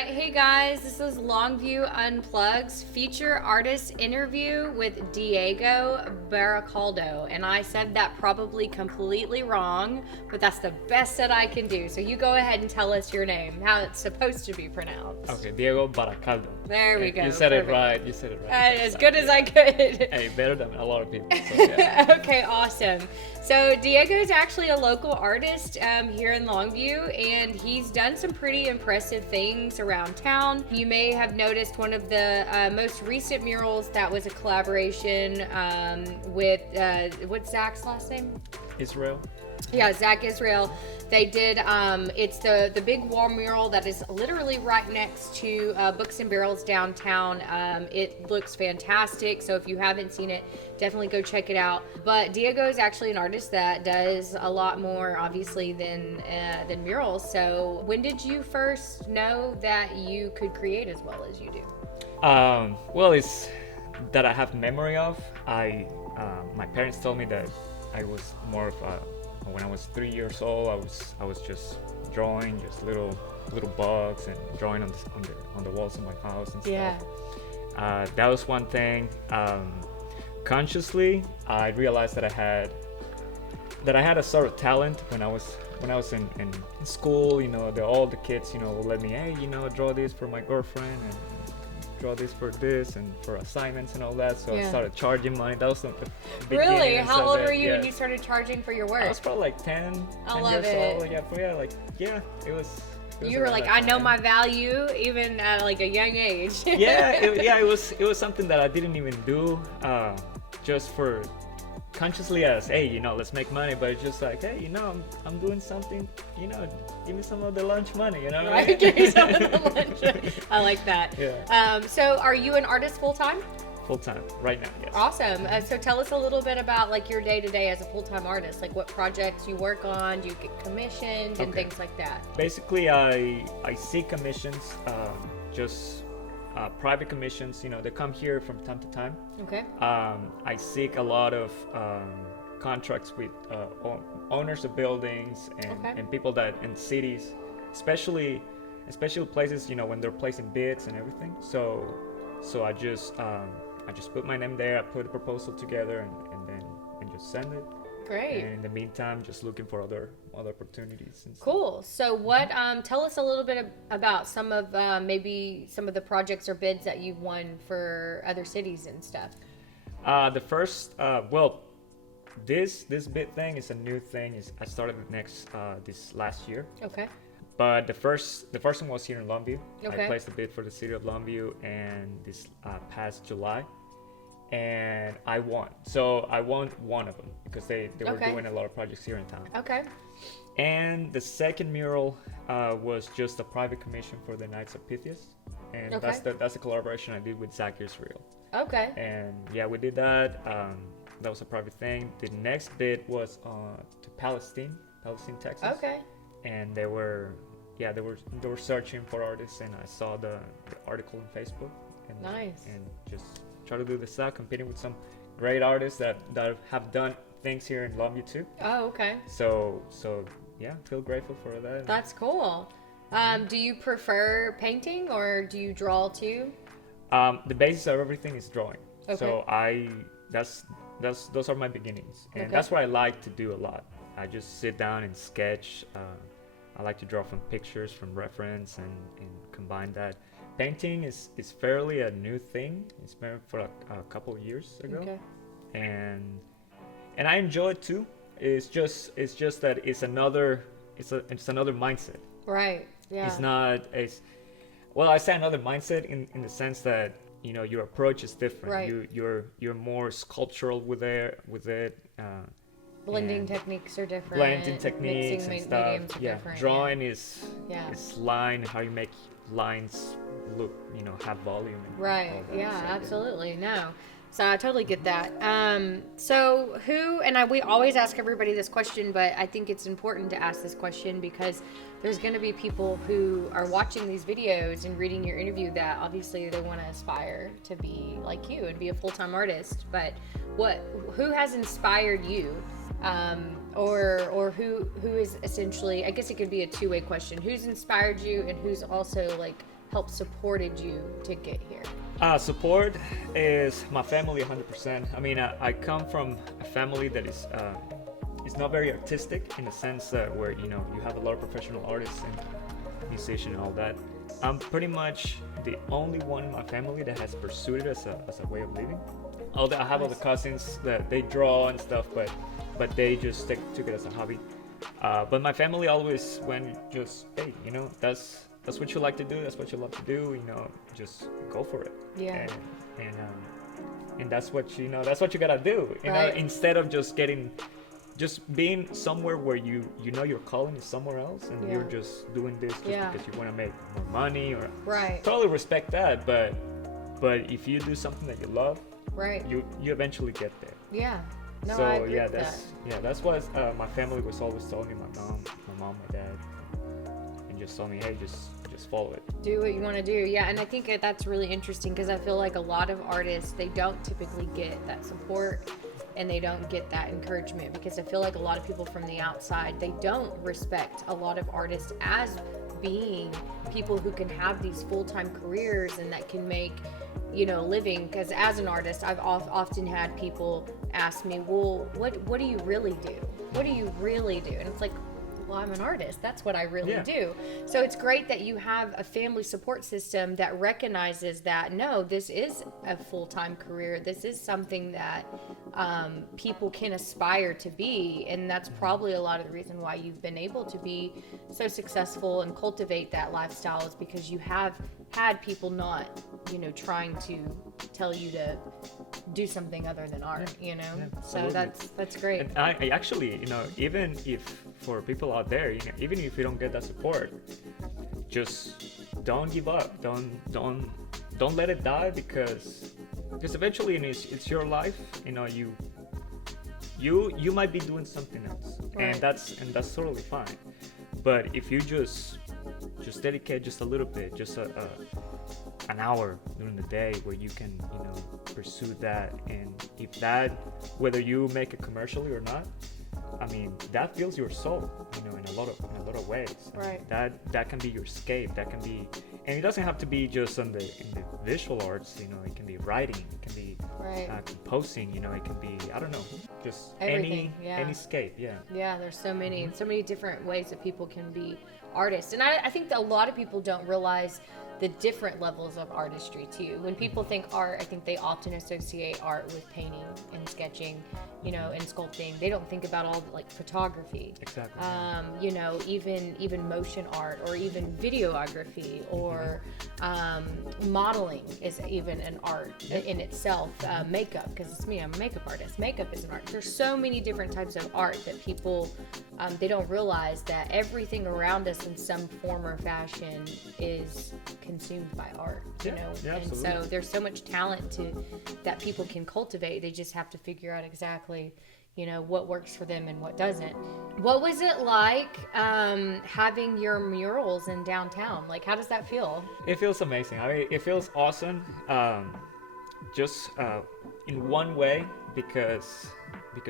right, hey guys, this is Longview Unplugged's feature artist interview with Diego Baracaldo, and I said that probably completely wrong, but that's the best that I can do. So you go ahead and tell us your name, how it's supposed to be pronounced. Okay, Diego Baracaldo. There we go. You said Perfect. it right. You said it right. As good as I could. Hey, better than a lot of people. So, yeah. Okay, awesome. So Diego is actually a local artist here in Longview, and he's done some pretty impressive things around town. You may have noticed one of the most recent murals that was a collaboration with, what's Zach's last name? Israel. Yeah, Zach Israel. They did, it's the big wall mural that is literally right next to Books and Barrels downtown. It looks fantastic, so if you haven't seen it, definitely go check it out. But Diego is actually an artist that does a lot more, obviously, than murals. So when did you first know that you could create as well as you do? Well, it's that I have memory of. My parents told me that I was more of a, when I was 3 years old, I was just drawing just little bugs and drawing on the walls of my house and stuff. Yeah. That was one thing. Consciously, I realized that I had a sort of talent when I was in school. You know, all the kids, you know, would let me, hey, you know, draw this for my girlfriend and draw this for this and for assignments and all that. So Yeah. I started charging money. That was the Really? beginnings How of old it. were you Yeah. when you started charging for your work? I was probably like 10 I love years it. old. It was You were around like, that I know time. my value, even at like a young age. It was something that I didn't even do just for consciously as, hey, you know, let's make money, but it's just like, hey, you know, I'm doing something, you know, give me some of the lunch money, you know what I mean? Right, give me some of the lunch. I like that. Yeah. So are you an artist full-time? Full-time right now, yes. Awesome. So tell us a little bit about like your day-to-day as a full-time artist, like what projects you work on, do you get commissioned and Okay. things like that? Basically, I seek commissions, just private commissions, you know, they come here from time to time. Okay. I seek a lot of contracts with owners of buildings and people that in cities, especially places, you know, when they're placing bids and everything. So I just put my name there. I put a proposal together and just send it. Great. And in the meantime, just looking for other opportunities. And stuff. Cool. So what, tell us a little bit about some of maybe some of the projects or bids that you've won for other cities and stuff. The first, this bid thing is a new thing. I started this last year. Okay. But the first one was here in Longview. Okay. I placed a bid for the city of Longview, and this past July, and I won. So I won one of them because they were Okay. doing a lot of projects here in town. Okay. And the second mural was just a private commission for the Knights of Pythias, and Okay. that's a collaboration I did with Zach Israel. Okay. And yeah, we did that. That was a private thing. The next bid was to Palestine, Texas. Okay. And they were searching for artists, and I saw the article on Facebook. And, Nice. And just try to do the stuff, competing with some great artists that have done things here in Longview too. Oh, okay. So yeah, feel grateful for that. That's cool. Do you prefer painting or do you draw too? The basis of everything is drawing. Okay. So those are my beginnings, and Okay. that's what I like to do a lot. I just sit down and sketch. I like to draw from pictures, from reference, and combine that. Painting is fairly a new thing. It's been for a couple of years ago, Okay. and I enjoy it too. It's just that it's another mindset. Right. Yeah. It's not well, I say another mindset in the sense that, you know, your approach is different. Right. You're more sculptural with it. Blending and techniques are different. blending techniques Mixing and stuff. mediums are Yeah, different. drawing is Yeah. line, how you make lines look, you know, have volume. And Right. all that. Yeah, So, absolutely. No. So I totally get that. So who, and we always ask everybody this question, but I think it's important to ask this question because there's going to be people who are watching these videos and reading your interview that obviously they want to aspire to be like you and be a full-time artist. But who has inspired you? Or who is essentially, I guess it could be a two-way question. Who's inspired you and who's also like helped supported you to get here? Support is my family 100%. I mean, I come from a family that is it's not very artistic in the sense that where, you know, you have a lot of professional artists and musicians and all that. I'm pretty much the only one in my family that has pursued it as a way of living. I have other cousins that they draw and stuff, but they just took it as a hobby. But my family always went just, hey, you know, that's what you like to do. That's what you love to do. You know, just go for it. Yeah. And that's what you know. That's what you gotta do. You know, instead of just being somewhere where you know your calling is somewhere else, and you're just doing this just because you want to make more money or totally respect that. But if you do something that you love, you eventually get there. Yeah. No, so I agree with that's what my family was always telling me. My mom, my dad, and just told me, hey, just follow it. Do what you want to do. Yeah, and I think that's really interesting because I feel like a lot of artists, they don't typically get that support and they don't get that encouragement, because I feel like a lot of people from the outside, they don't respect a lot of artists as being people who can have these full-time careers and that can make, you know, living. Because as an artist, I've often had people ask me, well, what do you really do? What do you really do? And it's like, well, I'm an artist. That's what I really do. So it's great that you have a family support system that recognizes that, no, this is a full-time career. This is something that people can aspire to be. And that's probably a lot of the reason why you've been able to be so successful and cultivate that lifestyle, is because you have had people not, you know, trying to tell you to do something other than art, you know? So that's great. And I actually, you know, even if for people out there, you know, even if you don't get that support, just don't give up. Don't let it die, because eventually it's your life. You know, you might be doing something else, and that's totally fine. But if you just dedicate just a little bit, just an hour during the day where you can, you know, pursue that, and if that, whether you make it commercially or not, I mean, that fills your soul, you know, in a lot of ways. Right. That can be your escape. That can be, and it doesn't have to be just in the visual arts. You know, it can be writing. It can be composing. You know, it can be, I don't know, just everything, any escape. Yeah. Yeah, there's so many different ways that people can be artists, and I think that a lot of people don't realize the different levels of artistry too. When people think art, I think they often associate art with painting and sketching, you know, and sculpting. They don't think about all like photography. Exactly. You know, even motion art, or even videography, or modeling is even an art in itself. Makeup, because it's me, I'm a makeup artist. Makeup is an art. There's so many different types of art that people they don't realize that everything around us in some form or fashion is consumed by art, you know. And so there's so much talent that people can cultivate. They just have to figure out exactly, you know, what works for them and what doesn't. What was it like having your murals in downtown? Like, how does that feel? It feels amazing. I mean, it feels awesome. Just in one way, because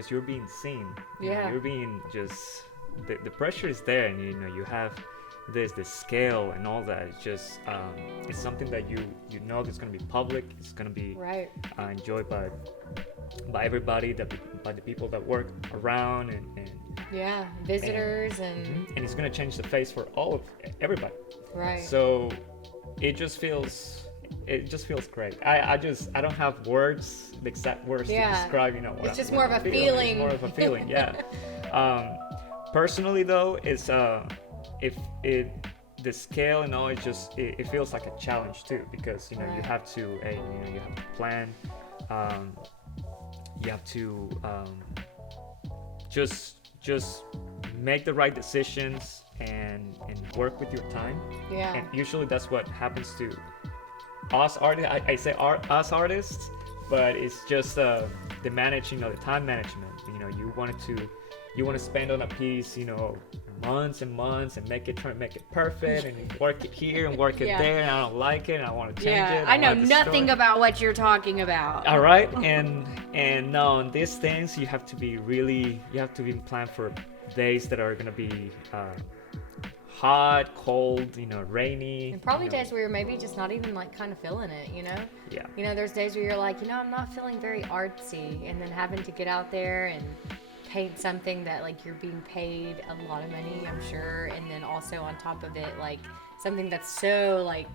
you're being seen. You know, you're being just the pressure is there, and you know you have the scale and all that. It's just it's something that you know that's going to be public. It's going to be enjoyed by everybody, by the people that work around, and visitors, and it's going to change the face for everybody. Right. So it just feels great. I don't have words, the exact words to describe, you know, what it's just more of a feeling. It's more of a feeling, yeah. Personally though, it's the scale and all, it feels like a challenge too, because you know you have to plan, you have to just make the right decisions and work with your time. Yeah. And usually that's what happens to us artists. I say us artists, but it's just the managing, the time management. You know, you want to spend on a piece, you know, months and months, and try to make it perfect, and work it here and work it there, and I don't like it, and I want to change it. I know nothing about what you're talking about. All right, and no, on these things you have to be planned for days that are gonna be hot, cold, rainy. And probably days where you're maybe just not even like kind of feeling it, Yeah. There's days where you're like, I'm not feeling very artsy, and then having to get out there and paint something that like you're being paid a lot of money, I'm sure, and then also on top of it, like something that's so like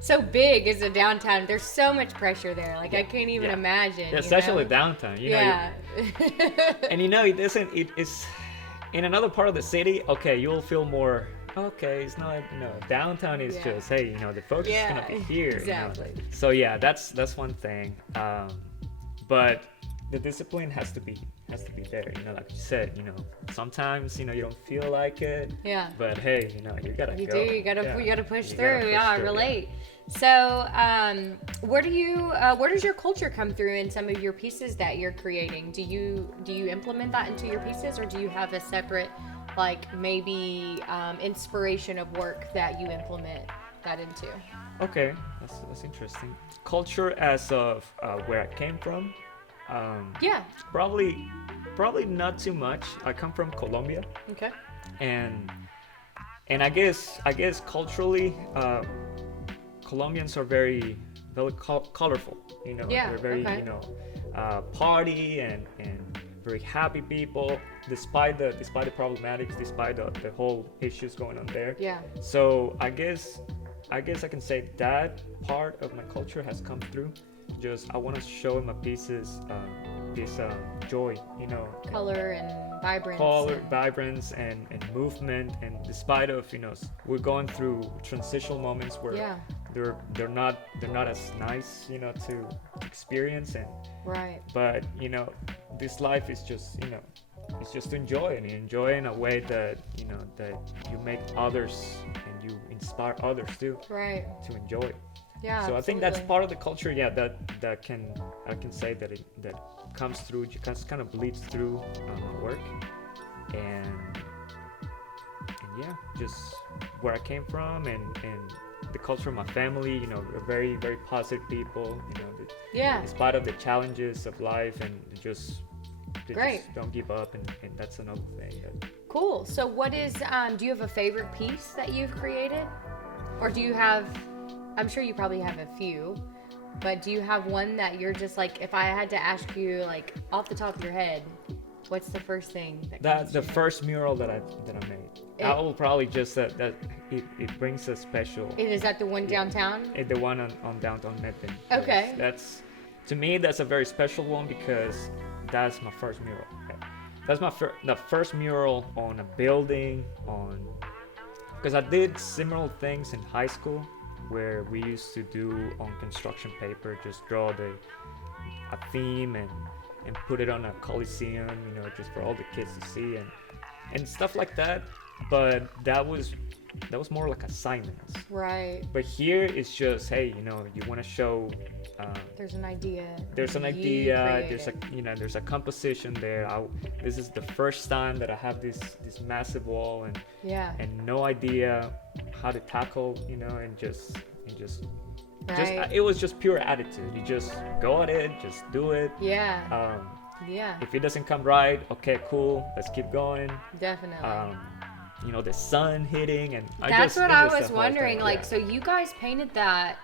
so big as a downtown. There's so much pressure there. Like I can't even imagine. Yeah, especially downtown. Yeah. And it doesn't. It's in another part of the city. Okay, you'll feel more. Okay, it's not. Downtown is just hey. The focus is gonna be here. Exactly. So yeah, that's one thing. But the discipline has to be there. Like you said. Sometimes you don't feel like it. Yeah. But hey, you gotta go. You gotta push through. Push I through, relate. So, where does your culture come through in some of your pieces that you're creating? Do you implement that into your pieces, or do you have a separate, like maybe inspiration of work that you implement that into? Okay, that's interesting. Culture as of where I came from. Yeah. Probably not too much. I come from Colombia. Okay. And I guess culturally, Colombians are very colorful. Yeah, They're very okay. Party and very happy people, despite the problematics, despite the whole issues going on there. Yeah. So I guess I can say that part of my culture has come through. Just I want to show in my pieces this joy, Color and vibrance. Vibrance and movement, and despite of we're going through transitional moments where they're not as nice to experience, and right. But this life is just it's just to enjoy, and enjoy in a way that that you make others and you inspire others too, right, to enjoy. Yeah. So absolutely. I think that's part of the culture. Yeah, that I can say that that comes through, kind of bleeds through my work, and yeah, just where I came from and the culture of my family. We're very, very positive people. Yeah. In spite of the challenges of life, and they just don't give up, and that's another thing. Cool. So what is do you have a favorite piece that you've created, or do you have? I'm sure you probably have a few, but do you have one that you're just like, if I had to ask you, like off the top of your head, what's the first thing that the first mural that I made? I will probably just that it brings a special. Is that the one downtown? The one on downtown Medellin. Okay. That's to me that's a very special one because that's my first mural. That's the first mural on a building because I did similar things in high school, where we used to do on construction paper, just draw a theme and put it on a coliseum, just for all the kids to see and stuff like that. But that was more like assignments. Right. But here it's just, hey, you want to show. There's an idea. There's a composition there. This is the first time that I have this massive wall and no idea how to tackle, and just right. It was just pure attitude. You just go at it, just do it. Yeah. If it doesn't come right, okay, cool, let's keep going. Definitely. The sun hitting, and that's what I was wondering. Like, so you guys painted that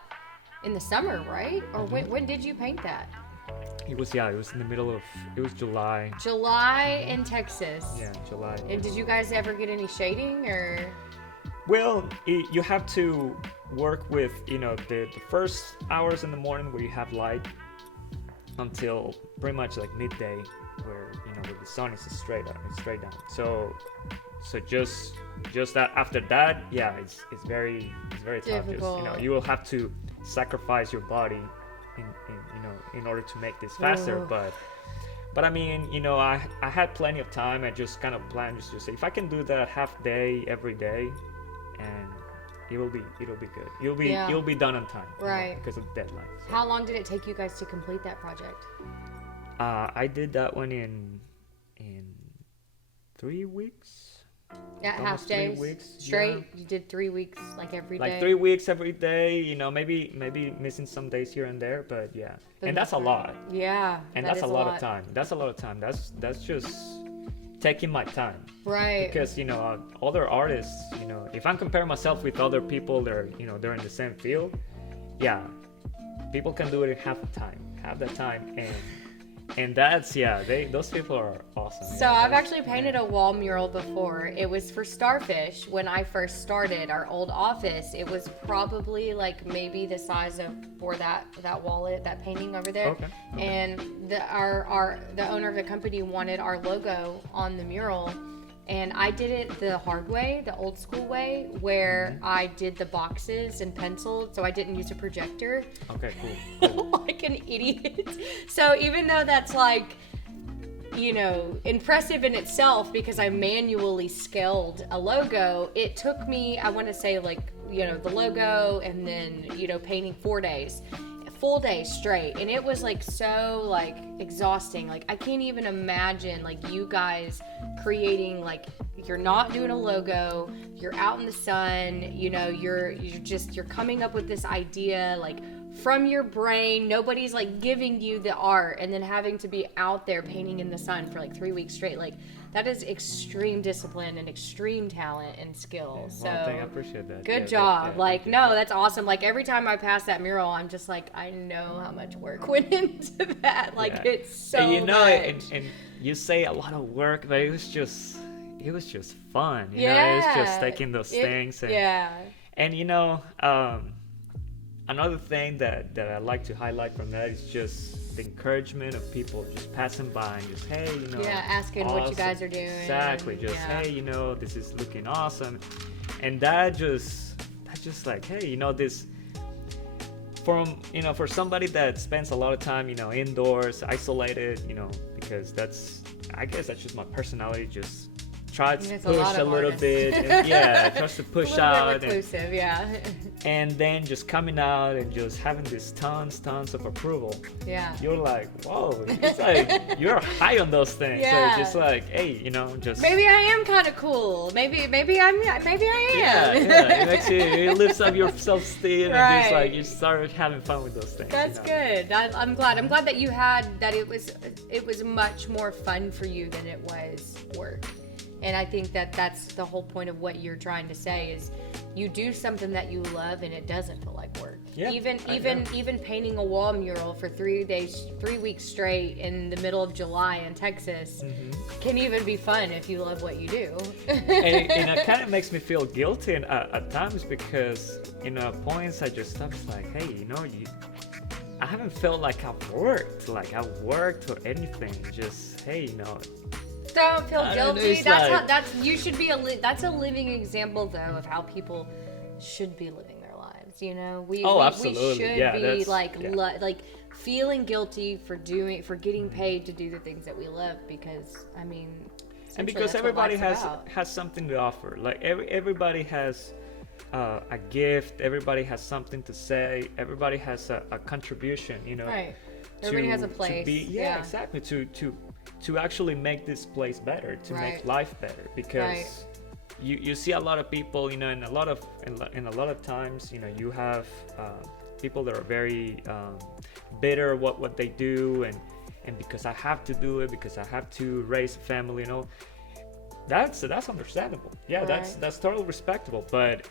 in the summer, right? Or when did you paint that? It was in the middle of, it was July. July in Texas. Yeah, July. And did you guys ever get any shading or? Well, you have to work with, the first hours in the morning where you have light until pretty much like midday, where the sun is straight down. So just that after that, yeah, it's very tough. Difficult. Just, you will have to sacrifice your body in order to make this faster. But I mean, I had plenty of time. I just kind of planned just to say, if I can do that half day every day, and it'll be good. You'll be done on time, right? Because of the deadline. So. How long did it take you guys to complete that project? I did that one in 3 weeks. At half days, 3 weeks straight. Yeah. You did 3 weeks, like every day. Like 3 weeks every day. Maybe missing some days here and there, but yeah. And that's a lot. Yeah. And that's a lot of time. That's a lot of time. That's just taking my time. Right. Because, you know, other artists, you know, if I'm comparing myself with other people that are, you know, they're in the same field, yeah, people can do it in half the time, and that's, yeah, those people are awesome. So I've actually painted a wall mural before. It was for Starfish when I first started our old office. It was probably like maybe the size of for that wallet, that painting over there. Okay. And the owner of the company wanted our logo on the mural. And I did it the hard way, the old school way, where I did the boxes and penciled, so I didn't use a projector. Okay, cool. Like an idiot. So even though that's like, you know, impressive in itself because I manually scaled a logo, it took me, I want to say like, you know, the logo and then, you know, painting 4 days. Full day straight, and it was like so like exhausting. Like I can't even imagine like you guys creating, like, you're not doing a logo, you're out in the sun, you know, you're coming up with this idea like from your brain. Nobody's like giving you the art, and then having to be out there painting in the sun for like 3 weeks straight. Like that is extreme discipline and extreme talent and skill. So I appreciate that. good job. Like, no, that's awesome. Like every time I pass that mural, I'm just like, I know how much work went into that. Like it's so and, you know, much. and you say a lot of work, but it was just fun. You know, it was just taking those things. And, and you know, another thing that I like to highlight from that is just the encouragement of people just passing by and just, hey, you know, asking awesome. what you guys are doing. Exactly, just hey, you know, this is looking awesome, and that's just like, hey, you know, this from, you know, for somebody that spends a lot of time, you know, indoors, isolated, you know, because I guess that's just my personality, just try to push a little bit, and, tries to push out, reclusive, and then just coming out and just having this tons of approval. Yeah, you're like, whoa, it's like you're high on those things. So just like, hey, you know, just maybe I am kind of cool. Maybe I am. It makes you, it lifts up your self-esteem, and just like you start having fun with those things. That's good. I'm glad that you had that. It was much more fun for you than it was work. And I think that that's the whole point of what you're trying to say is you do something that you love and it doesn't feel like work. Yeah, even painting a wall mural for 3 weeks straight in the middle of July in Texas can even be fun if you love what you do. and it kind of makes me feel guilty at times because, you know, at points I just stop like, hey, you know, I haven't felt like I've worked or anything. Just, hey, you know, don't feel guilty. You should be that's a living example though of how people should be living their lives. You know, absolutely. We should be like feeling guilty for getting paid to do the things that we love because I mean, and because everybody has something to offer. Like everybody has a gift. Everybody has something to say. Everybody has a contribution. You know, right? Everybody has a place. Exactly. To actually make this place better, to make life better, because you see a lot of people, you know, in a lot of times, you know, you have people that are very bitter what they do, and because I have to do it, because I have to raise a family, you know, that's understandable. Yeah, that's totally respectable. But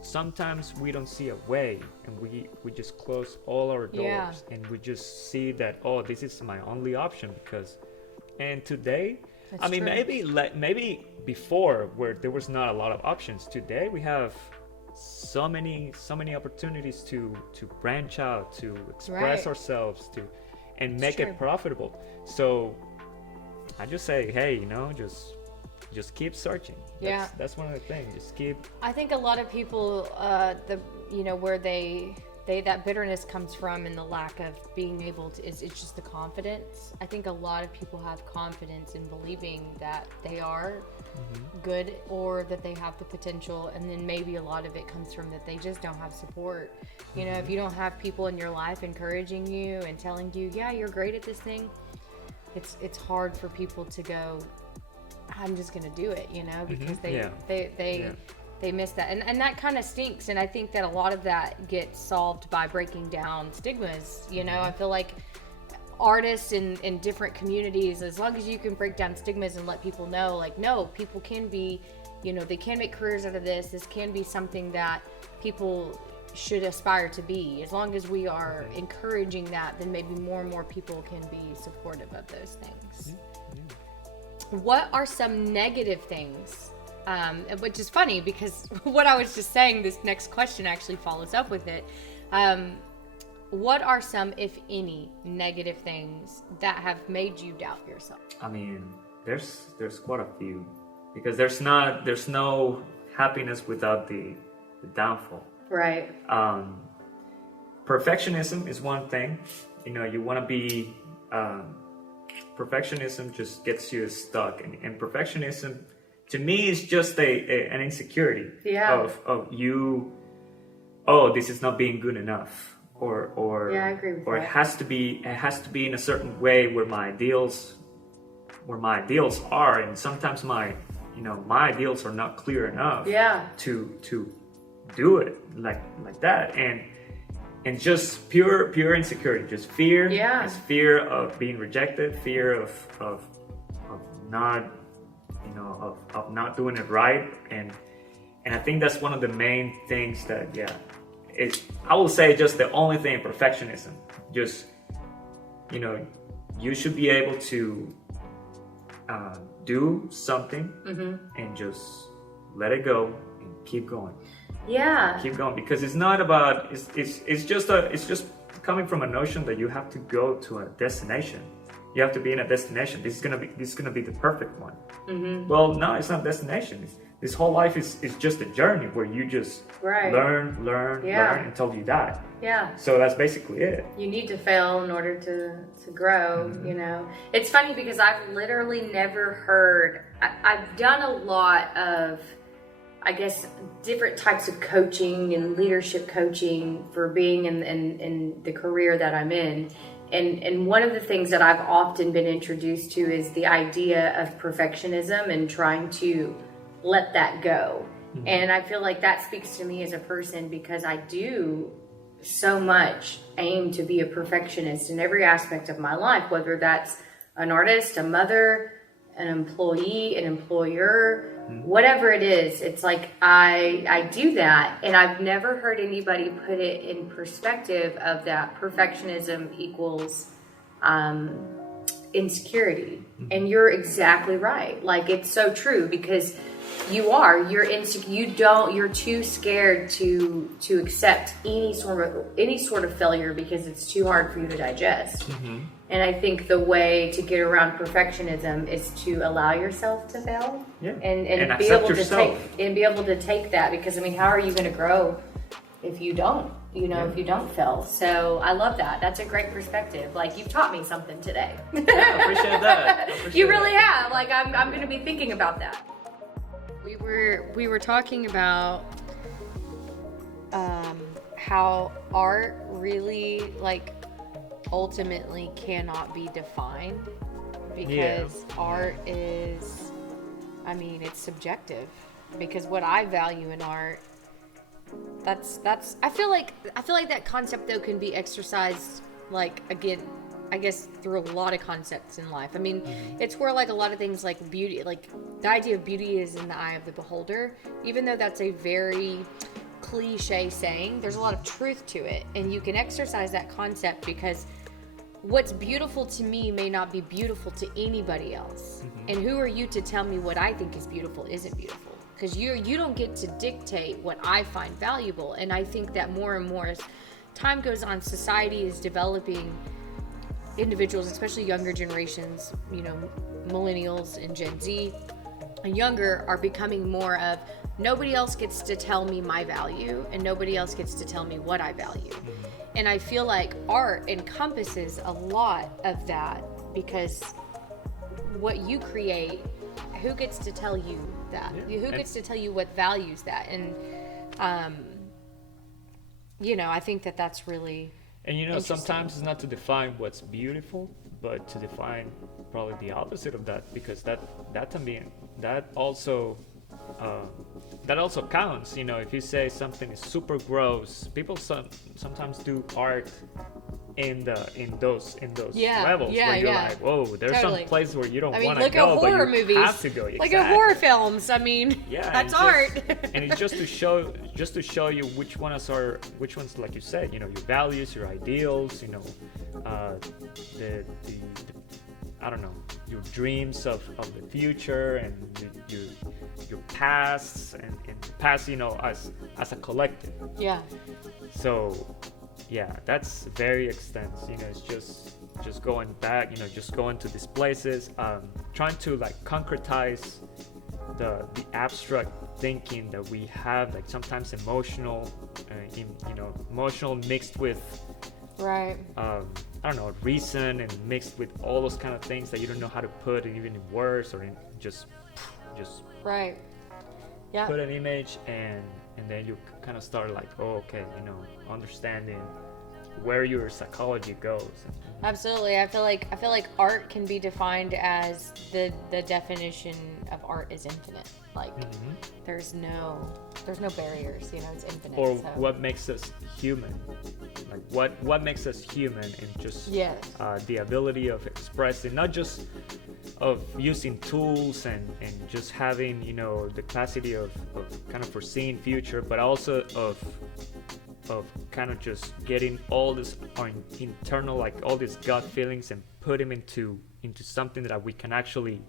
sometimes we don't see a way, and we just close all our doors, and we just see that, oh, this is my only option and today, that's I mean, true. maybe before where there was not a lot of options, today we have so many opportunities to branch out, to express ourselves, and make it profitable. So I just say, hey, you know, just keep searching. That's one of the things. Just keep. I think a lot of people, where they that bitterness comes from, and the lack of being able to it's just the confidence. I think a lot of people have confidence in believing that they are good or that they have the potential, and then maybe a lot of it comes from that they just don't have support. You know, if you don't have people in your life encouraging you and telling you, yeah, you're great at this thing, it's hard for people to go, I'm just gonna do it, you know, because they miss that, and that kind of stinks. And I think that a lot of that gets solved by breaking down stigmas. You know, I feel like artists in different communities, as long as you can break down stigmas and let people know, like, no, people can be, they can make careers out of this. This can be something that people should aspire to be. As long as we are encouraging that, then maybe more and more people can be supportive of those things. What are some negative things? Which is funny because what I was just saying, this next question actually follows up with it. What are some, if any, negative things that have made you doubt yourself? I mean, there's quite a few, because there's no happiness without the downfall. Right. Perfectionism is one thing. You want to be. Perfectionism just gets you stuck, and perfectionism, to me, is just an insecurity of you. Oh, this is not being good enough. Or I agree with that. it has to be in a certain way where my ideals are, and sometimes my ideals are not clear enough to do it like that, and just pure insecurity, just fear. It's fear of being rejected, fear of not of not doing it right, and I think that's one of the main things that I will say, just the only thing, perfectionism. Just, you should be able to do something and just let it go and keep going. Yeah. Keep going, because it's not about, it's just coming from a notion that you have to go to a destination. You have to be in a destination. This is gonna be the perfect one. Well, no, it's not a destination. This whole life is just a journey where you just learn until you die. Yeah. So that's basically it. You need to fail in order to grow, It's funny because I've literally never heard, I've done a lot of, I guess, different types of coaching and leadership coaching for being in the career that I'm in. And one of the things that I've often been introduced to is the idea of perfectionism and trying to let that go. And I feel like that speaks to me as a person, because I do so much aim to be a perfectionist in every aspect of my life, whether that's an artist, a mother, an employee, an employer, whatever it is. It's like I do that, and I've never heard anybody put it in perspective of that perfectionism equals insecurity. And you're exactly right. Like, it's so true, because you're too scared to accept any sort of failure, because it's too hard for you to digest. And I think the way to get around perfectionism is to allow yourself to fail, and be able to take that, because how are you going to grow if you don't? If you don't fail. So I love that. That's a great perspective. Like, you've taught me something today. Yeah, I appreciate that. You really have. Like, I'm going to be thinking about that. We were talking about how art really, like, ultimately cannot be defined, because art is, it's subjective, because what I value in art, that's I feel like that concept, though, can be exercised, like, again, I guess, through a lot of concepts in life. It's where, like, a lot of things, like beauty, like the idea of beauty is in the eye of the beholder. Even though that's a very cliche saying, there's a lot of truth to it, and you can exercise that concept, because what's beautiful to me may not be beautiful to anybody else. And who are you to tell me what I think is beautiful isn't beautiful? Because you don't get to dictate what I find valuable. And I think that more and more as time goes on, society is developing individuals, especially younger generations, millennials and Gen Z and younger, are becoming more of, nobody else gets to tell me my value, and nobody else gets to tell me what I value. And I feel like art encompasses a lot of that, because what you create, who gets to tell you that? Who gets to tell you what values that? And I think that that's really. And sometimes it's not to define what's beautiful, but to define probably the opposite of that, because that also counts. If you say something is super gross, people sometimes do art in those Yeah, levels yeah, where you're yeah. like, whoa, there's Totally. some places where you don't I mean, want to look go, at but horror you movies. have to go. Like Exactly. at horror films. I mean, Yeah, that's and art. and it's just to show you which ones, like you said, you know, your values, your ideals, you know, the I don't know, your dreams of the future, and your pasts and past, you know, as a collective. Yeah. So yeah, that's very extensive. You know, it's just going back, you know, just going to these places, trying to like concretize the abstract thinking that we have, like sometimes emotional, emotional mixed with Right. I don't know, reason, and mixed with all those kind of things that you don't know how to put even in words, or in just Right. Yeah. put an image, and then you kind of start like, oh, okay, you know, understanding where your psychology goes. Absolutely. I feel like art can be defined as the definition of art is infinite. Like there's no barriers, you know, it's infinite. Or so. what makes us human, like what makes us human, and just Yes. The ability of expressing, not just of using tools and just having, you know, the capacity of kind of foreseeing future, but also of kind of just getting all this our internal, like all these gut feelings, and put them into something that we can actually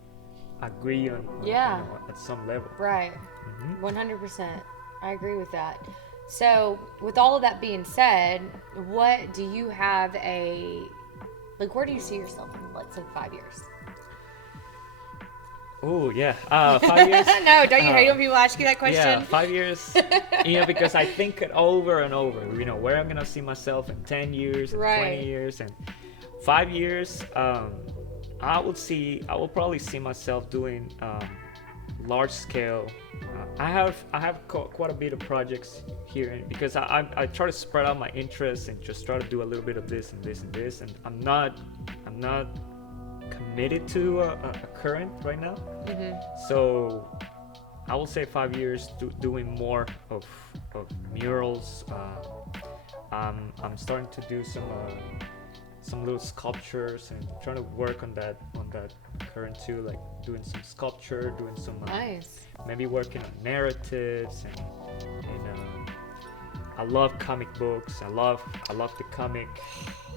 agree on, Yeah. you know, at some level. Right. 100%. I agree with that. So, with all of that being said, what do you have where do you see yourself in, let's say, 5 years? Oh yeah, 5 years. No, don't you hate when people ask you that question? Yeah, 5 years. You know, because I think it over and over. You know, where I'm gonna see myself in 10 years, and Right. 20 years, and 5 years. I will probably see myself doing large scale. I have quite a bit of projects here, because I try to spread out my interests and just try to do a little bit of this and this and this, and I'm not committed to a current right now. So I will say 5 years doing more of murals. I'm starting to do some little sculptures, and trying to work on that current too, like doing some sculpture, doing some Nice. maybe working on narratives, and I love comic books. I love the comic.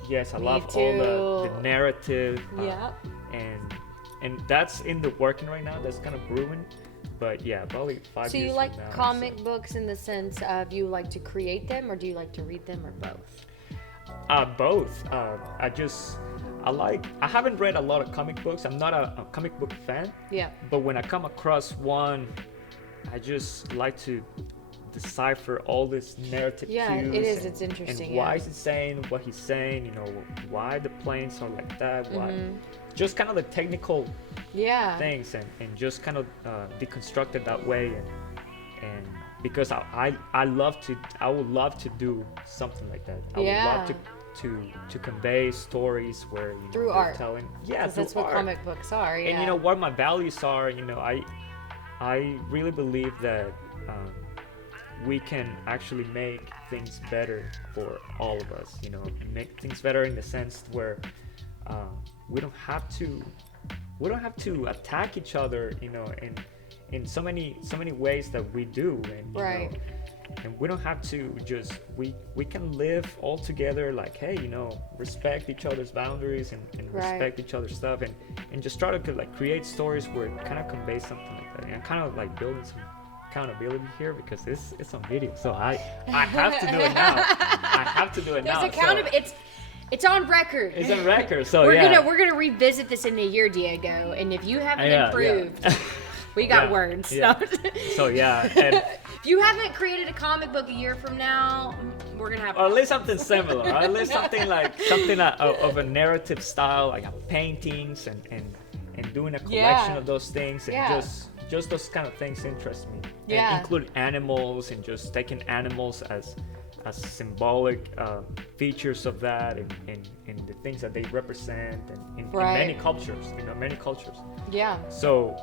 Yes, I love all the narrative. Yeah. And that's in the working right now. That's kind of brewing. But yeah, probably 5 So years you like from now, comic books in the sense of you like to create them, or do you like to read them, or both? Both. I haven't read a lot of comic books. I'm not a comic book fan. Yeah. But when I come across one, I just like to decipher all this narrative Yeah, cues. it is. And, It's interesting. And why yeah. is he saying what he's saying? You know, why the planes are like that? Why? Just kind of the technical Yeah. things, and just kind of deconstruct it that way, and because I would love to do something like that. I would love to convey stories where, you know, Through they're art. telling, Because that's what art. comic books are. Yeah. And you know what my values are. You know, I really believe that we can actually make things better for all of us. You know, and make things better in the sense where we don't have to attack each other, you know, in so many ways that we do, and you Right. know, and we don't have to just we can live all together, like, hey, you know, respect each other's boundaries, and Right. respect each other's stuff, and just try to like create stories where it kind of conveys something like that, and kind of like building some accountability here, because it's on video, so I have to do it now. I have to do it now. There's accountability. It's on record. It's on record, so we're gonna revisit this in a year, Diego, and if you haven't improved, we got words. Yeah. So yeah, and If you haven't created a comic book a year from now, we're gonna have. or at least something similar, or at least something of a narrative style, like paintings and doing a collection of those things, and just those kind of things interest me. Yeah. And include animals, and just taking animals as symbolic features of that, and the things that they represent, and in many cultures, you know, many cultures. Yeah. So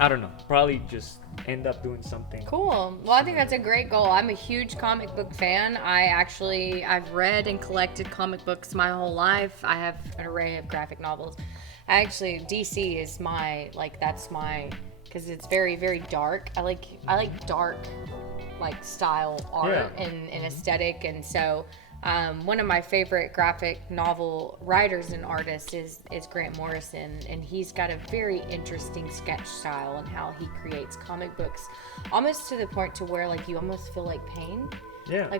I don't know, probably just end up doing something. Cool. Well, I think that's a great goal. I'm a huge comic book fan. I've read and collected comic books my whole life. I have an array of graphic novels. DC is because it's very, very dark. I like dark, like style art and aesthetic. And so one of my favorite graphic novel writers and artists is Grant Morrison, and he's got a very interesting sketch style and how he creates comic books, almost to the point to where like you almost feel like pain.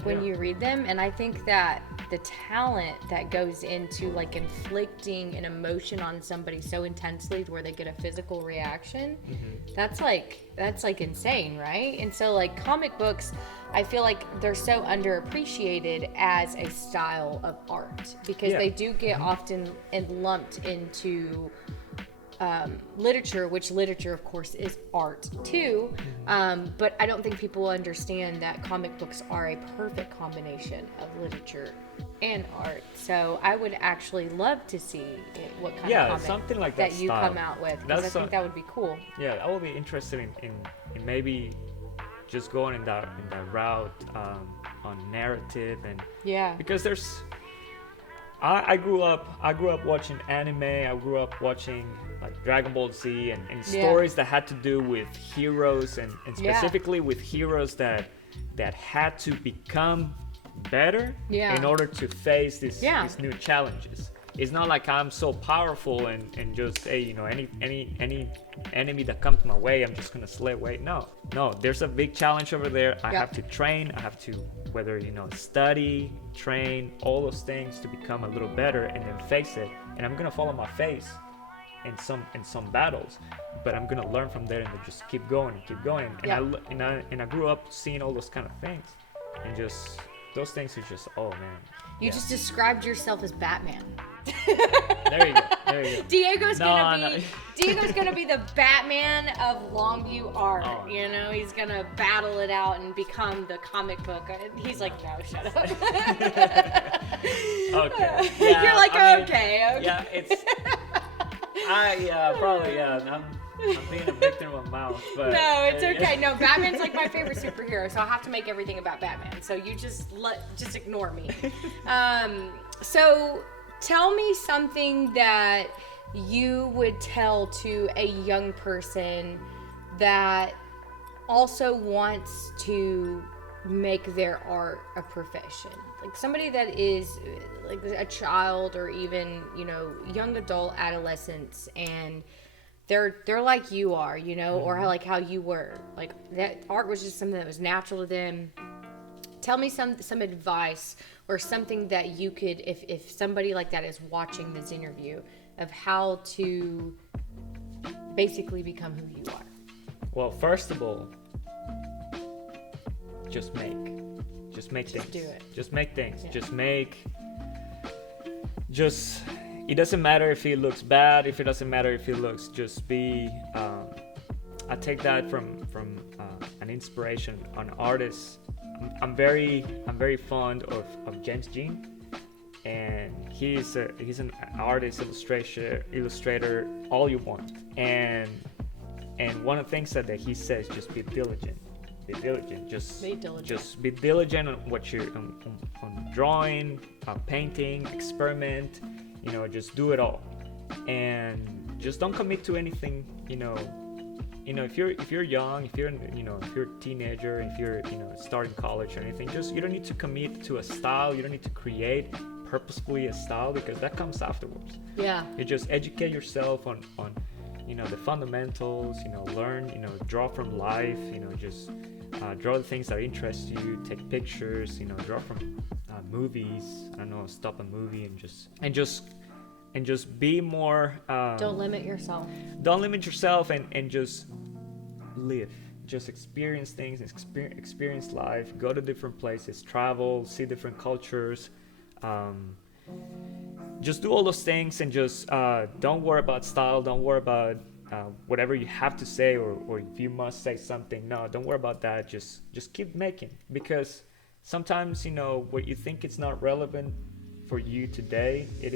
When you read them. And I think that the talent that goes into like inflicting an emotion on somebody so intensely to where they get a physical reaction, that's like insane, right? And so like comic books, I feel like they're so underappreciated as a style of art because they do get often lumped into literature, which literature of course is art too, but I don't think people understand that comic books are a perfect combination of literature and art. So I would actually love to see what kind of comic something like that you style. come out with, because I think that would be cool. I will be interested in maybe just going in that route on narrative and because there's I grew up watching anime. I grew up watching like Dragon Ball Z and stories that had to do with heroes and specifically with heroes that had to become better in order to face these new challenges. It's not like I'm so powerful and just any enemy that comes my way, I'm just gonna slay away. No, there's a big challenge over there. I have to train. I have to study, train, all those things to become a little better and then face it. And I'm gonna fall on my face in some battles, but I'm gonna learn from there and then just keep going. And I grew up seeing all those kind of things, and just those things are just You just described yourself as Batman. There you go. Diego's gonna be the Batman of Longview art. He's gonna battle it out and become the comic book. He's like, no, shut up. Okay. You're like, okay. Yeah, it's. Probably. I'm being a victim of my mouth, but no, it's okay. No, Batman's like my favorite superhero, so I have to make everything about Batman. So you just ignore me. So tell me something that you would tell to a young person that also wants to make their art a profession. Like somebody that is like a child or even, young adult, adolescents, and they're like you are, or like how you were. Like that art was just something that was natural to them. Tell me some advice or something that you could, if somebody like that is watching this interview, of how to basically become who you are. Well, first of all, just make things. Do it. Just make things. It doesn't matter if it looks bad, if it doesn't matter if it looks, just be, I take that from an inspiration on artists. I'm very fond of James Jean, and he's an artist, illustrator, all you want. And one of the things that he says, just be diligent. Just be diligent on what you're on drawing, painting, experiment. Just do it all, and just don't commit to anything. If you're young, if you're a teenager, if you're starting college or anything, you don't need to commit to a style. You don't need to create purposefully a style, because that comes afterwards. You just educate yourself on the fundamentals. Learn. Draw from life. Just draw the things that interest you. Take pictures. Draw from movies. I don't know. Stop a movie and just be more. Don't limit yourself. Don't limit yourself and just live. Just experience things. Experience life. Go to different places. Travel. See different cultures. Just do all those things and just don't worry about style. Don't worry about whatever you have to say or if you must say something. No, don't worry about that. Just keep making, because sometimes what you think it's not relevant for you today, it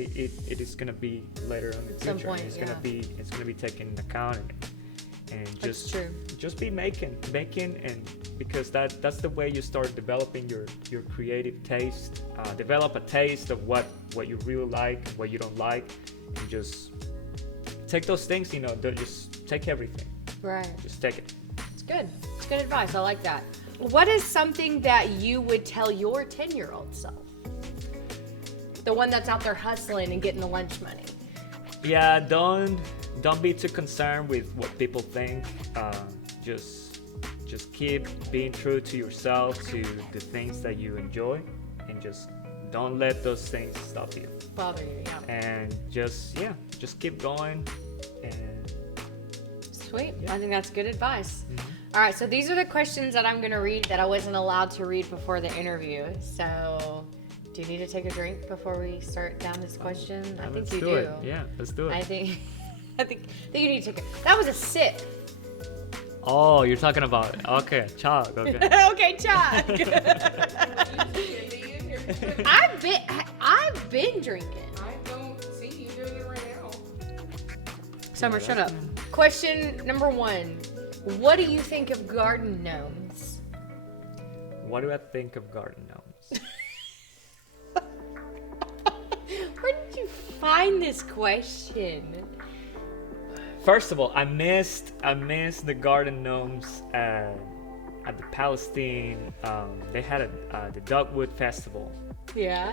is gonna be later on in the future. Some point, it's gonna be taken into account, and That's true. just be making, and because that's the way you start developing your creative taste. Develop a taste of what you really like, what you don't like, and just take those things. Don't just take everything. Right. Just take it. It's good. It's good advice. I like that. What is something that you would tell your 10-year-old self? The one that's out there hustling and getting the lunch money. Yeah, don't be too concerned with what people think. Just keep being true to yourself, to the things that you enjoy, and just don't let those things stop you. Bother you, yeah. And just keep going. And Sweet. Yeah. I think that's good advice. Mhm. All right, so these are the questions that I'm going to read that I wasn't allowed to read before the interview. So, do you need to take a drink before we start down this question? I think let's you do do. it. Yeah, let's do it. I think you need to take it. That was a sip. Oh, you're talking about okay, chug. Okay. Okay, Chuck. I've been drinking. I don't see you doing it right now. Summer, shut up. Question number 1. What do you think of garden gnomes? What do I think of garden gnomes? Where did you find this question? First of all, I missed the garden gnomes at the Palestine. They had the Dogwood Festival, Yeah.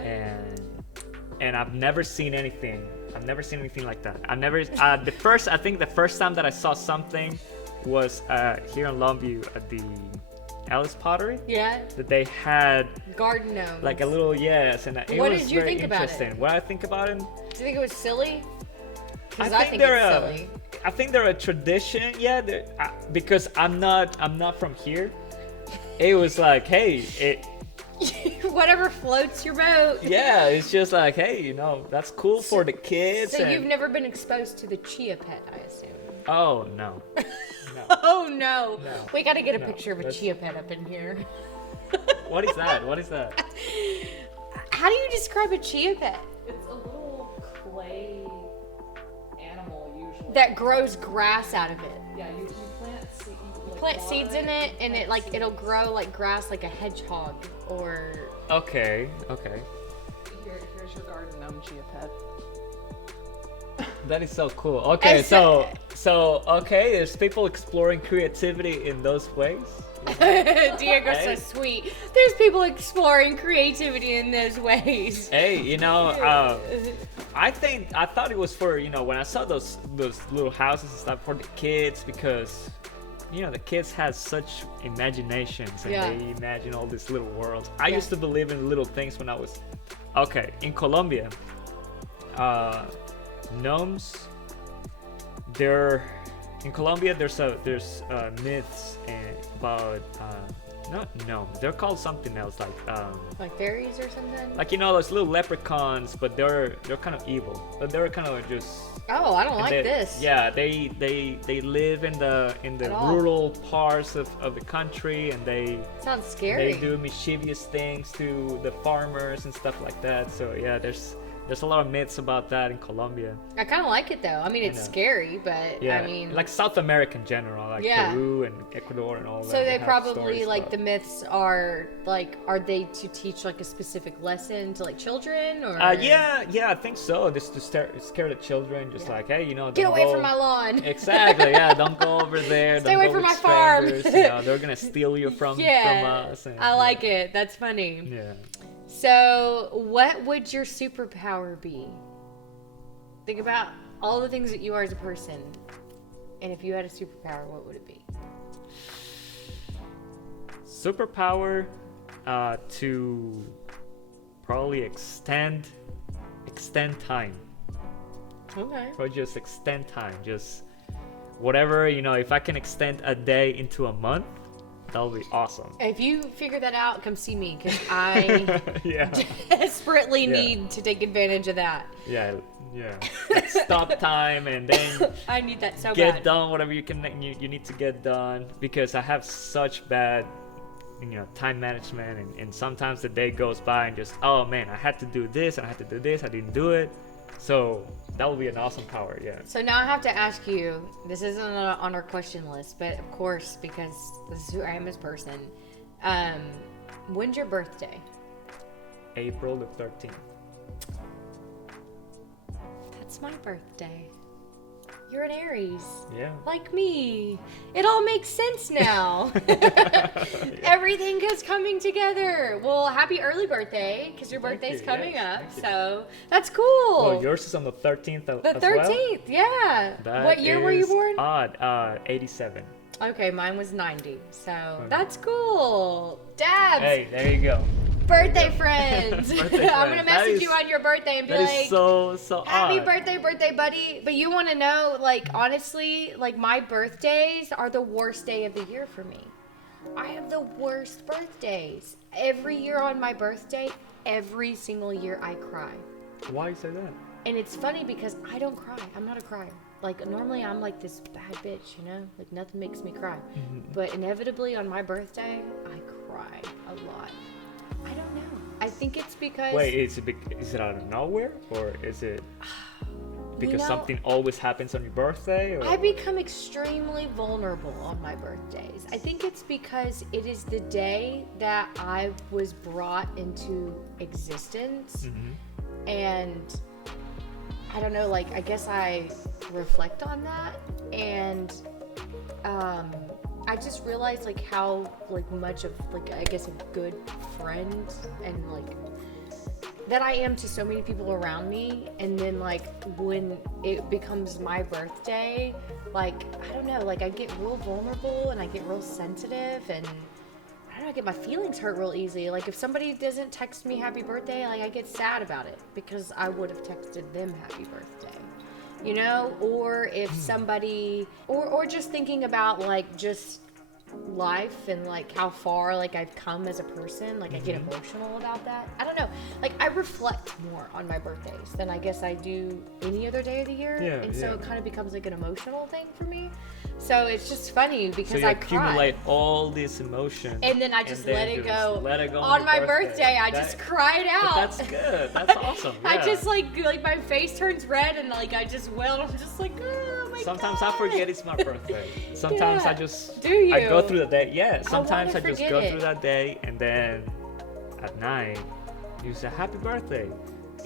and I've never seen anything. I've never seen anything like that. I think the first time that I saw something was here in Longview at the Alice Pottery. Yeah. That they had Garden gnomes. like a little and it What was did you very think about it? interesting. What I think about it? Do you think it was silly? Because I think they're it's silly. I think they're a tradition. Yeah, because I'm not from here. It was like, hey, Whatever floats your boat. yeah, it's just like, hey, that's cool for the kids. So you've never been exposed to the chia pet, I assume. Oh no, no. Oh no. No. We got to get a No, picture of a that's- chia pet up in here. What is that? What is that? How do you describe a chia pet? It's a little clay animal usually. That grows grass out of it. Yeah, you plant seeds. Plant seeds in it and it'll grow like grass, like a hedgehog or Okay. Here's your garden gnome chia pet. That is so cool. Okay, And so okay, there's people exploring creativity in those ways. Diego's so Hey. sweet. There's people exploring creativity in those ways. Hey, I thought it was for when I saw those little houses and stuff for the kids, because the kids have such imaginations and Yeah. they imagine all these little worlds. I Yeah. used to believe in little things when I was in Colombia. Gnomes, in Colombia there's myths about not gnomes. They're called something else, Like fairies or something? like those little leprechauns, but they're kind of evil. But they're kind of just Oh, I don't like this. Yeah, they live in the At all. rural parts of the country, and they Sounds scary. do mischievous things to the farmers and stuff like that. So yeah, there's a lot of myths about that in Colombia. I kind of like it though. I mean, it's know. scary, but Yeah, I mean, like South America in general, like Yeah. Peru and Ecuador and all that. so they have probably stories like about- the myths are they to teach like a specific lesson to like children or? yeah, I think so. Just to scare the children, just Yeah. like, hey, Get don't away go- from my lawn. Exactly, yeah. Don't go over there. Stay don't away go from with my farm. strangers, they're gonna steal you from us. And, I like it. That's funny. Yeah. So, what would your superpower be? Think about all the things that you are as a person, and if you had a superpower, what would it be? Superpower, to probably extend time. Okay. Probably just extend time. Just whatever, if I can extend a day into a month, that would be awesome. If you figure that out, come see me because I Yeah. desperately Yeah. need to take advantage of that. Yeah. Like, stop time and then I need that so get bad. done whatever you need to get done, because I have such bad time management, and sometimes the day goes by and just, oh man, I had to do this and I had to do this, I didn't do it. So that would be an awesome power. Yeah. So now I have to ask you, this isn't on our question list, but of course, because this is who I am as a person, when's your birthday? April the 13th. That's my birthday. You're an Aries. Yeah. Like me. It all makes sense now. Everything is coming together. Well, happy early birthday, because your birthday's coming up. So that's cool. Well, yours is on the 13th the as 13th, well? yeah. That What year were you is born? Odd. 87. Okay, mine was 90. So that's cool. Dabs. Hey, there you go. Birthday friends. Birthday I'm gonna friends. message you on your birthday and be That like, is so happy odd. birthday, buddy. But you want to know, like, honestly, like, my birthdays are the worst day of the year for me. I have the worst birthdays. Every year on my birthday, every single year I cry. Why you say that? And it's funny because I don't cry. I'm not a crier. Like, normally I'm like this bad bitch, you know? Like, nothing makes me cry. But inevitably on my birthday, I cry a lot. I don't know. I think it's because... Wait, is it out of nowhere, or is it because something always happens on your birthday? Or? I become extremely vulnerable on my birthdays. I think it's because it is the day that I was brought into existence. And I don't know, like, I guess I reflect on that, and I just realized, like, how, like, much of, like, I guess a good friend and, like, that I am to so many people around me. And then, like, when it becomes my birthday, like, I don't know, like, I get real vulnerable and I get real sensitive, and I don't know, I get my feelings hurt real easy. Like, if somebody doesn't text me happy birthday, like, I get sad about it because I would have texted them happy birthday. You know, or if somebody, or just thinking about, like, just life and, like, how far, like, I've come as a person, like, I get emotional about that. I don't know, like, I reflect more on my birthdays than I guess I do any other day of the year. And so it kind of becomes, like, an emotional thing for me. So it's just funny because so you I accumulate cry. all this emotion, And then I just let it go. Let it go on my your birthday. I just cried out. But that's good. That's awesome. Yeah. I just like my face turns red and, like, I just wail. I'm just like, oh my Sometimes God. I forget it's my birthday. Sometimes I just Do you? I go through the day. Yeah. Sometimes I just forget go it. through that day, and then at night you say happy birthday.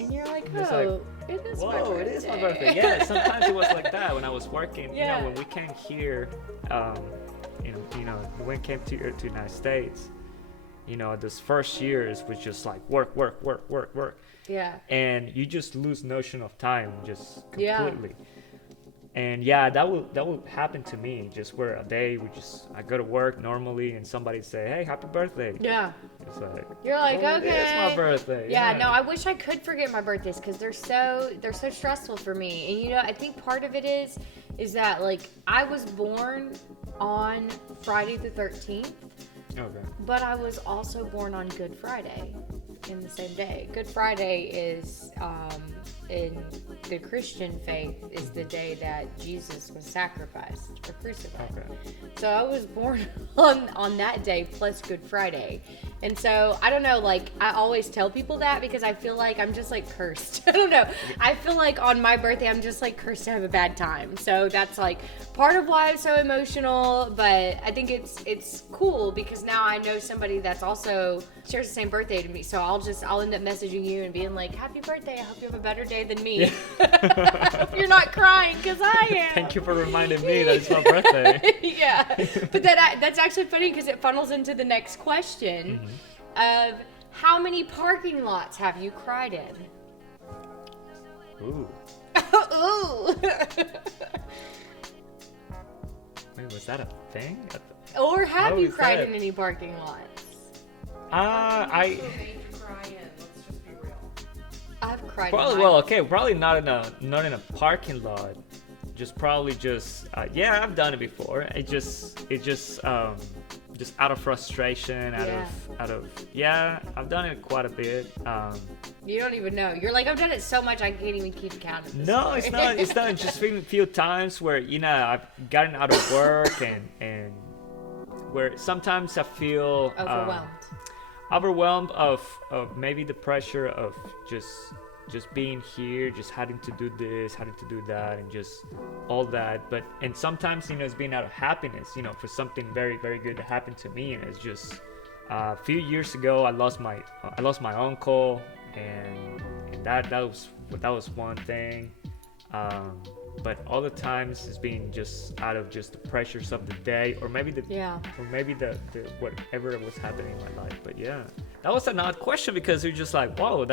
And you're like, It's oh, it is my Whoa, birthday. it is my birthday. Yeah, sometimes it was like that when I was working. Yeah. You know, when we came here, when we came to the United States, you know, this first years was just like work. Yeah. And you just lose notion of time just Yeah. completely. And yeah, that will happen to me. Just where a day I go to work normally and somebody say, hey, happy birthday. Yeah. It's like, You're like, oh, okay. it's my birthday. Yeah, no, I wish I could forget my birthdays because they're so stressful for me. And, you know, I think part of it is that, like, I was born on Friday the 13th, Okay. but I was also born on Good Friday in the same day. Good Friday is, in the Christian faith, is the day that Jesus was sacrificed or crucified. Okay. So I was born on that day plus Good Friday. And so, I don't know, like, I always tell people that because I feel like I'm just, like, cursed. I don't know. I feel like on my birthday, I'm just, like, cursed to have a bad time. So that's, like, part of why I'm so emotional. But I think it's cool because now I know somebody that's also shares the same birthday to me. So I'll end up messaging you and being like, happy birthday. I hope you have a better day than me. I hope you're not crying because I am. Thank you for reminding me that it's my birthday. Yeah, but that's actually funny because it funnels into the next question of how many parking lots have you cried in? Ooh. Ooh. Wait, was that a thing? Or have What you was cried that? in any parking lots? I Made you cry in. Let's just be real. I've cried. probably in well, okay, probably not in a parking lot. Yeah, I've done it before. It just out of frustration, I've done it quite a bit. You don't even know. You're like, I've done it so much I can't even keep count of this. No, it's not. It's not. Just a few times where I've gotten out of work and where sometimes I feel Overwhelmed. overwhelmed of maybe the pressure of just just being here, just having to do this, having to do that, and just all that. And sometimes, it's being out of happiness, for something very, very good to happen to me. And it's just a few years ago, I lost my uncle, and that was one thing. But all the times it's been just out of just the pressures of the day, or maybe the whatever was happening in my life. But yeah, that was an odd question, because you're just like, whoa,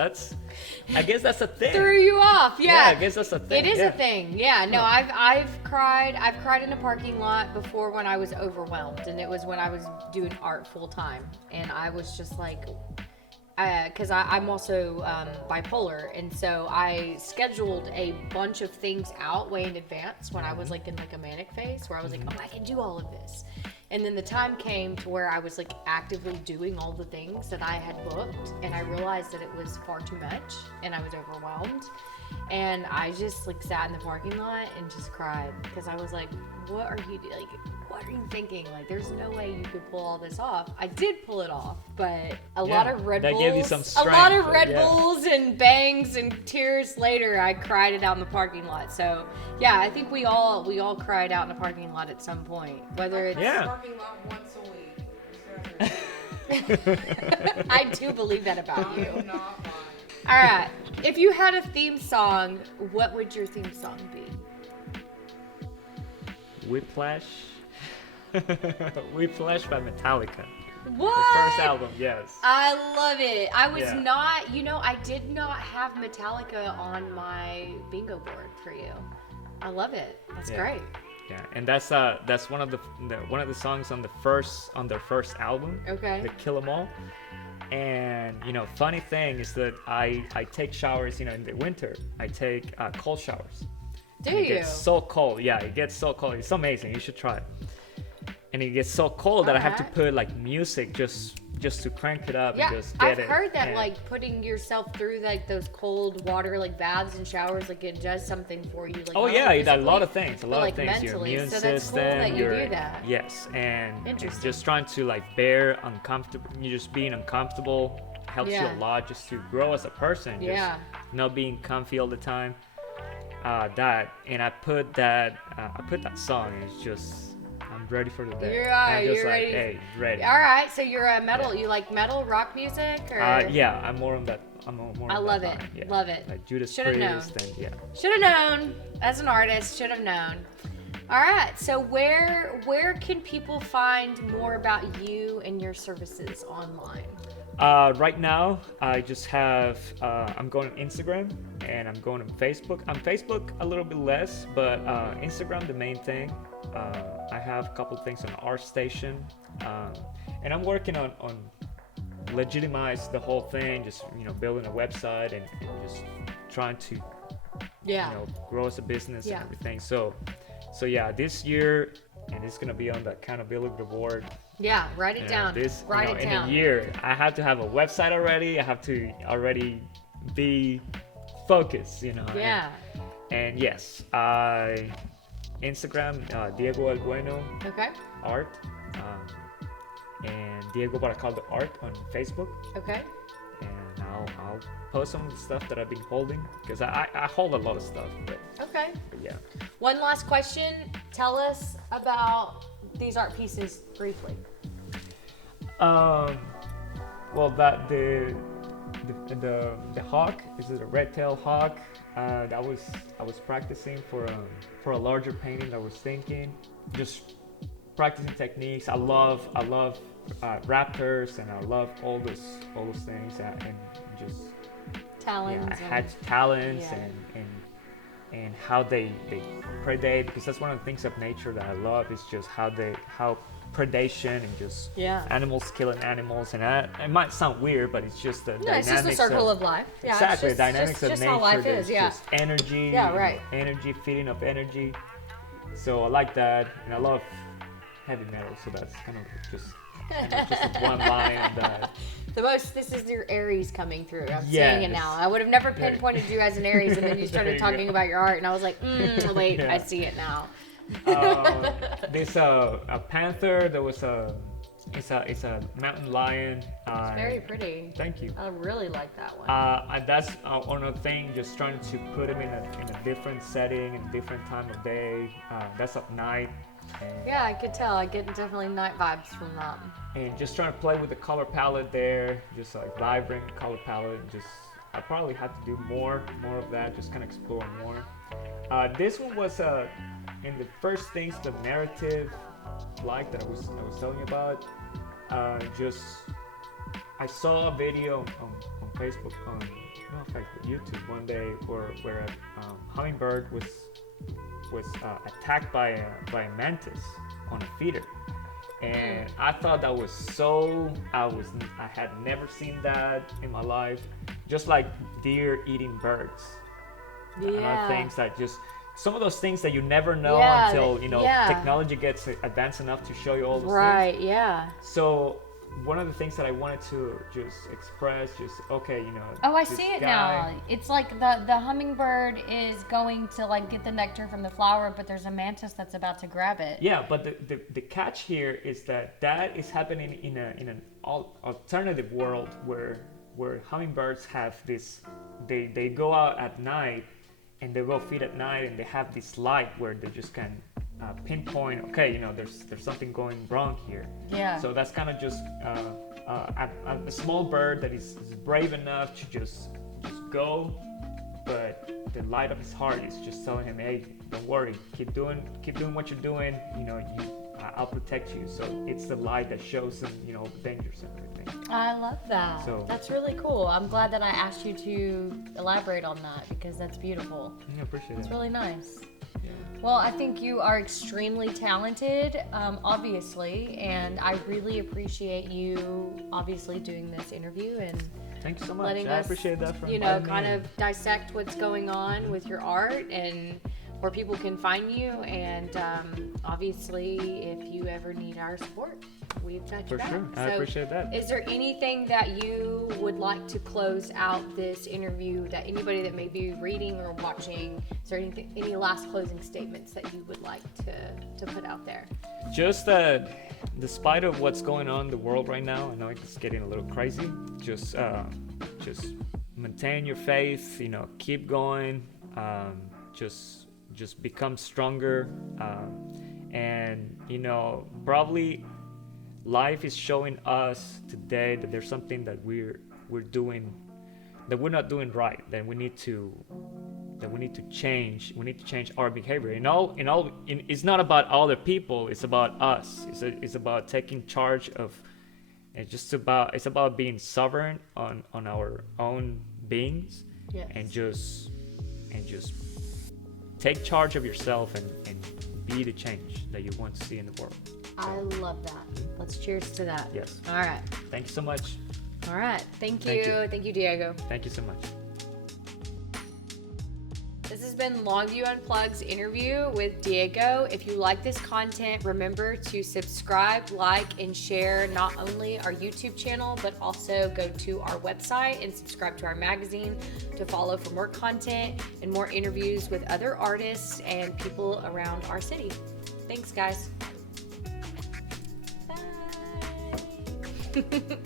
I guess that's a thing. Threw you off. Yeah, I guess that's a thing. It is a thing. Yeah, no, I've cried in a parking lot before when I was overwhelmed, and it was when I was doing art full time, and I was just like, because I'm also bipolar, and so I scheduled a bunch of things out way in advance when I was like in like a manic phase, where I was like, oh, I can do all of this. And then the time came to where I was like actively doing all the things that I had booked, and I realized that it was far too much, and I was overwhelmed. And I just like sat in the parking lot and just cried, because I was like, what are you doing? What are you thinking? Like, there's no way you could pull all this off. I did pull it off, but a lot of Red Bulls, gave you some strength, a lot of Red Bulls and bangs and tears later, I cried it out in the parking lot. So yeah, I think we all cried out in the parking lot at some point, whether it's parking lot once a week. I do believe that about you. I'm not lying. All right, if you had a theme song, what would your theme song be? Whiplash. Whiplash by Metallica. What? The first album, yes. I love it. I was not, I did not have Metallica on my bingo board for you. I love it. That's great. Yeah, and that's one of the songs on their first album. Okay. The Kill 'Em All. And funny thing is that I take showers, in the winter. I take cold showers. Do you? It gets so cold. Yeah, it gets so cold. It's amazing. You should try it. And it gets so cold that I have to put like music just to crank it up and just get it. I've heard that like putting yourself through like those cold water like baths and showers, like it does something for you. Like, it does a lot of things. Mentally. Your immune so system. That's cool that you do that. Yes, and just trying to like bear uncomfortable. You just being uncomfortable helps you a lot just to grow as a person. Just not being comfy all the time. I put that song, and it's just, I'm ready for the day. You're ready. Hey, ready. All right, so you're a metal. You like metal rock music, or? I'm more on that. I love it. Yeah. Love it. Like Judas Should've Priest, known. and Should have known. As an artist, should have known. All right, so where can people find more about you and your services online? Right now, I just have, I'm going on Instagram, and I'm going on Facebook. On Facebook, a little bit less, but Instagram, the main thing. I have a couple things on ArtStation, and I'm working on legitimize the whole thing, just, building a website and just trying to, grow as a business and everything. So yeah, this year, and it's going to be on the accountability board. Yeah, write it down. Write it down. In a year, I have to have a website already. I have to already be focused, Yeah. And yes, Instagram, Diego El Bueno Art, and Diego Baracaldo Art on Facebook. Okay. And I'll post some of the stuff that I've been holding, because I hold a lot of stuff. But yeah. One last question. Tell us about these art pieces briefly. Well, that the hawk, is it a red-tailed hawk? I was practicing for a larger painting. I was thinking, just practicing techniques. I love raptors, and I love all those things, and just talents. I had talents and how they predate, because that's one of the things of nature that I love, is just how predation and just animals killing animals, and it might sound weird, but it's just the dynamics. It's just the circle of life. Yeah, exactly, the dynamics of nature. How life is. Just energy. Yeah, right. Energy, feeding of energy. So I like that, and I love heavy metal. So that's kind of just one line on that. This is your Aries coming through. I'm seeing it now. I would have never pinpointed you as an Aries, and then you started talking about your art, and I was like, wait, I see it now. There's a panther. There was It's a mountain lion. It's very pretty. Thank you. I really like that one. And that's another thing. Just trying to put him in a different setting, in a different time of day. That's at night. And, yeah, I could tell. I get definitely night vibes from that. And just trying to play with the color palette there, just like vibrant color palette. Just I probably had to do more of that. Just kind of explore more. This one was in the first things, the narrative, like that I was telling you about. I saw a video on Facebook, YouTube one day where a hummingbird was attacked by a mantis on a feeder, and I thought that was I had never seen that in my life. Just like deer eating birds. Yeah. Things that just some of those things that you never know until technology gets advanced enough to show you all those things. Right. Yeah. So one of the things that I wanted to just express, Oh, I see it now. It's like the hummingbird is going to like get the nectar from the flower, but there's a mantis that's about to grab it. Yeah, but the catch here is that is happening in an alternative world where hummingbirds have this. They go out at night and they go feed at night, and they have this light where they just can pinpoint, there's something going wrong here. Yeah. So that's kind of just a small bird that is brave enough to just go, but the light of his heart is just telling him, hey, don't worry, keep doing what you're doing. I'll protect you. So it's the light that shows them, the dangers and everything. I love that. So that's really cool. I'm glad that I asked you to elaborate on that because that's beautiful. I appreciate it. It's really nice. Yeah. Well, I think you are extremely talented, obviously, and I really appreciate you obviously doing this interview and thank you so much. letting I us, appreciate that from kind of dissect what's going on with your art and where people can find you. And obviously, if you ever need our support, we've got your back. For sure. I appreciate that. Is there anything that you would like to close out this interview, that anybody that may be reading or watching, is there any last closing statements that you would like to put out there? Just that despite of what's going on in the world right now, I know it's getting a little crazy, just maintain your faith, keep going, just become stronger, and probably life is showing us today that there's something that we're doing that we're not doing right, that we need to change. We need to change our behavior. It's not about other people, it's about us. It's about taking charge of, it's about being sovereign on our own beings. Yes. and just take charge of yourself and be the change that you want to see in the world. I love that. Let's cheers to that. Yes. All right. Thank you so much. All right. Thank Thank you. you. Thank you, Diego. Thank you so much. This has been Longview Unplugged's interview with Diego. If you like this content, remember to subscribe, like, and share not only our YouTube channel, but also go to our website and subscribe to our magazine to follow for more content and more interviews with other artists and people around our city. Thanks, guys. Bye.